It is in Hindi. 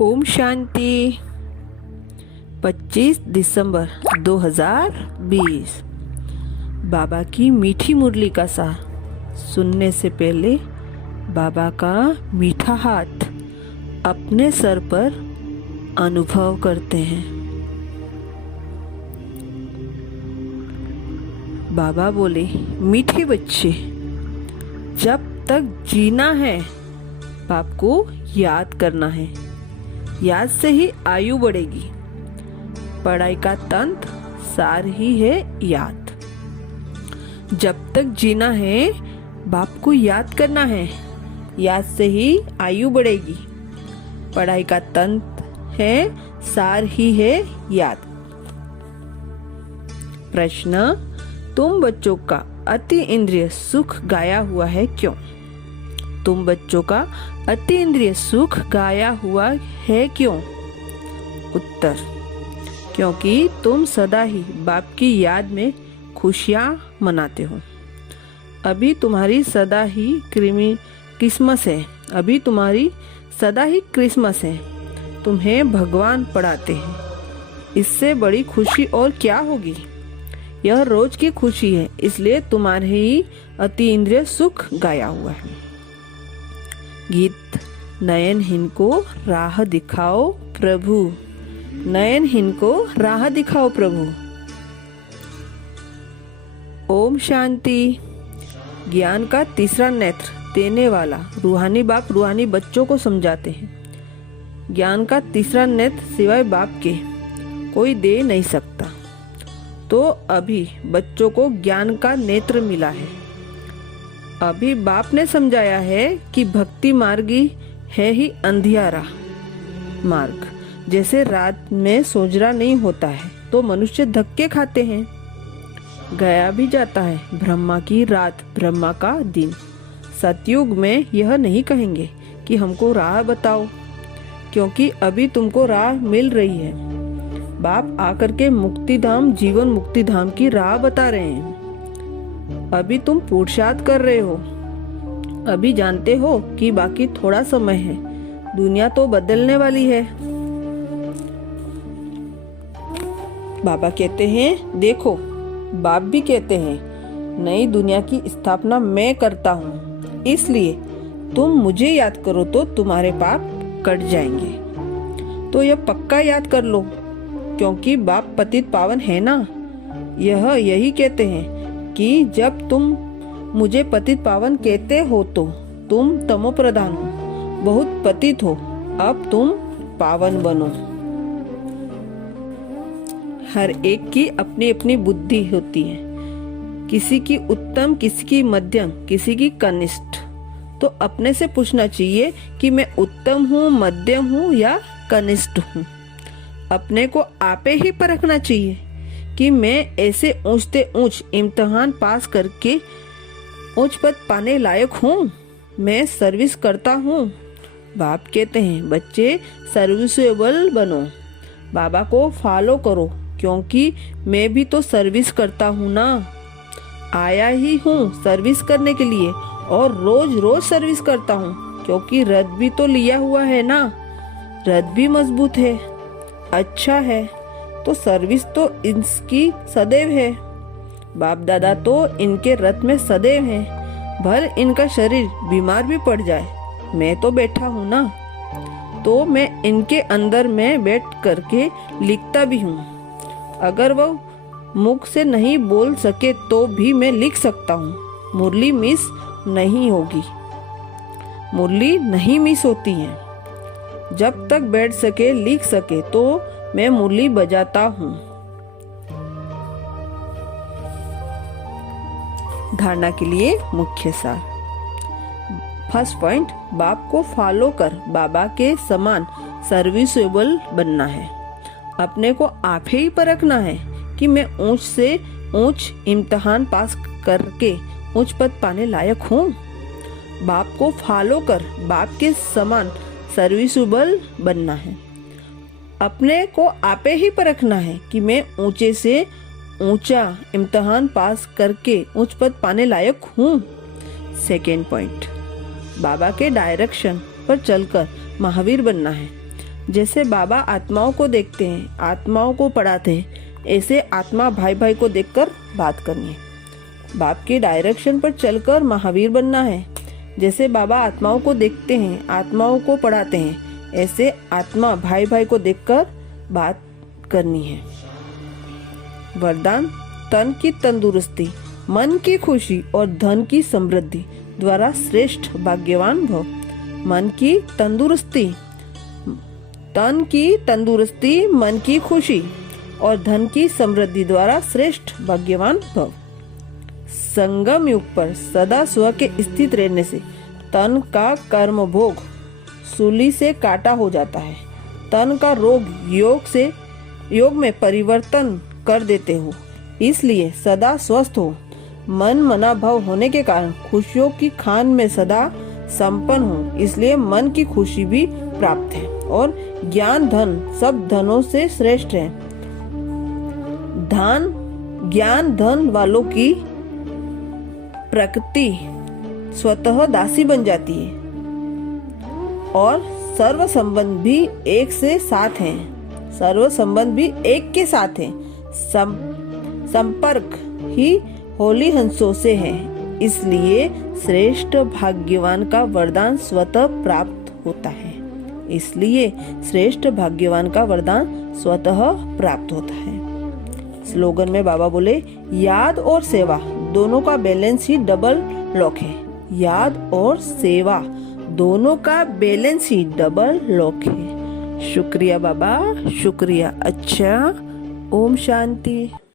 ओम शांति। 25 दिसंबर 2020। बाबा की मीठी मुरली का सार सुनने से पहले बाबा का मीठा हाथ अपने सर पर अनुभव करते हैं। बाबा बोले, मीठे बच्चे, जब तक जीना है बाप को याद करना है। याद से ही आयु बढ़ेगी। पढ़ाई का तंत्र सार ही है याद। जब तक जीना है बाप को याद करना है। याद से ही आयु बढ़ेगी। पढ़ाई का तंत्र है सार ही है याद। प्रश्न, तुम बच्चों का अति इंद्रिय सुख गाया हुआ है क्यों? तुम बच्चों का अति इंद्रिय सुख गाया हुआ है क्यों? उत्तर, क्योंकि तुम सदा ही बाप की याद में खुशियाँ मनाते हो। अभी तुम्हारी सदा ही क्रिसमस है। अभी तुम्हारी सदा ही क्रिसमस है। तुम्हें भगवान पढ़ाते हैं। इससे बड़ी खुशी और क्या होगी? यह रोज की खुशी है, इसलिए तुम्हारे ही अति इंद्रिय सुख गाया हुआ है। गीत, नयनहीन को राह दिखाओ प्रभु। नयनहीन को राह दिखाओ प्रभु। ओम शांति। ज्ञान का तीसरा नेत्र देने वाला रूहानी बाप रूहानी बच्चों को समझाते हैं। ज्ञान का तीसरा नेत्र सिवाय बाप के कोई दे नहीं सकता। तो अभी बच्चों को ज्ञान का नेत्र मिला है। अभी बाप ने समझाया है कि भक्ति मार्ग है ही अंधियारा मार्ग। जैसे रात में सोजरा नहीं होता है तो मनुष्य धक्के खाते हैं। गया भी जाता है ब्रह्मा की रात, ब्रह्मा का दिन। सतयुग में यह नहीं कहेंगे कि हमको राह बताओ, क्योंकि अभी तुमको राह मिल रही है। बाप आकर के मुक्ति धाम, जीवन मुक्ति धाम की राह बता रहे हैं। अभी तुम पुरुषार्थ कर रहे हो। अभी जानते हो कि बाकी थोड़ा समय है। दुनिया तो बदलने वाली है। बाबा कहते हैं, देखो, बाप भी कहते हैं, नई दुनिया की स्थापना मैं करता हूँ। इसलिए तुम मुझे याद करो तो तुम्हारे पाप कट जाएंगे। तो यह पक्का याद कर लो, क्योंकि बाप पतित पावन है ना। यही कहते हैं कि जब तुम मुझे पतित पावन कहते हो तो तुम तमो प्रधान हो, बहुत पतित हो। अब तुम पावन बनो। हर एक की अपनी अपनी बुद्धि होती है। किसी की उत्तम, किसी की मध्यम, किसी की कनिष्ठ। तो अपने से पूछना चाहिए कि मैं उत्तम हूँ, मध्यम हूँ या कनिष्ठ हूँ। अपने को आपे ही परखना चाहिए कि मैं ऐसे ऊंचते ऊंच इम्तिहान पास करके उच्च पद पाने लायक हूँ। मैं सर्विस करता हूँ। बाप कहते हैं, बच्चे सर्विसेबल बनो। बाबा को फॉलो करो, क्योंकि मैं भी तो सर्विस करता हूँ ना। आया ही हूँ सर्विस करने के लिए और रोज रोज सर्विस करता हूँ, क्योंकि रथ भी तो लिया हुआ है ना। रथ भी मजबूत है, अच्छा है, तो सर्विस तो इनकी सदैव है। बाप दादा तो इनके रथ में सदैव हैं। भर इनका शरीर बीमार भी पड़ जाए, मैं तो बैठा हूँ ना। तो मैं इनके अंदर में बैठ करके लिखता भी हूँ। अगर वो मुख से नहीं बोल सके तो भी मैं लिख सकता हूँ। मुरली मिस नहीं होगी। मुरली नहीं मिस होती है। जब तक बैठ सके, लिख सके तो मैं मुरली बजाता हूँ। धारणा के लिए मुख्य सार। फर्स्ट पॉइंट, बाप को फॉलो कर बाबा के समान सर्विसेबल बनना है। अपने को आप ही परखना है कि मैं ऊंच से ऊंच इम्तिहान पास करके उच्च पद पाने लायक हूँ। बाप को फॉलो कर बाप के समान सर्विसेबल बनना है। अपने को आपे ही परखना है कि मैं ऊंचे से ऊंचा इम्तिहान पास करके उच्च पद पाने लायक हूँ। सेकेंड पॉइंट, बाबा के डायरेक्शन पर चलकर महावीर बनना है। जैसे बाबा आत्माओं को देखते हैं, आत्माओं को पढ़ाते हैं, ऐसे आत्मा भाई भाई को देखकर बात करनी है। बाप की डायरेक्शन पर चलकर महावीर बनना है। जैसे बाबा आत्माओं को देखते हैं, आत्माओं को पढ़ाते हैं, ऐसे आत्मा भाई भाई को देखकर बात करनी है। वरदान: तन की तंदुरुस्ती, मन की खुशी और धन की समृद्धि द्वारा श्रेष्ठ भाग्यवान भव। मन की तंदुरुस्ती, तन की तंदुरुस्ती, मन की खुशी और धन की समृद्धि द्वारा श्रेष्ठ भाग्यवान भव। संगम युग पर सदा स्व के स्थित रहने से तन का कर्म भोग सूली से काटा हो जाता है। तन का रोग योग में परिवर्तन कर देते हो, इसलिए सदा स्वस्थ हो। मन मना भाव होने के कारण खुशियों की खान में सदा संपन्न हो, इसलिए मन की खुशी भी प्राप्त है। और ज्ञान धन सब धनों से श्रेष्ठ है। ज्ञान धन वालों की प्रकृति स्वतः दासी बन जाती है और सर्व संबंध भी एक से साथ हैं। सर्व संबंध भी एक के साथ हैं। संपर्क ही होली हंसों से है, इसलिए श्रेष्ठ भाग्यवान का वरदान स्वतः प्राप्त होता है। इसलिए श्रेष्ठ भाग्यवान का वरदान स्वतः प्राप्त होता है। स्लोगन में बाबा बोले, याद और सेवा दोनों का बैलेंस ही डबल लॉक है। याद और सेवा दोनों का बैलेंस ही डबल लॉक है। शुक्रिया बाबा, शुक्रिया। अच्छा, ओम शांति।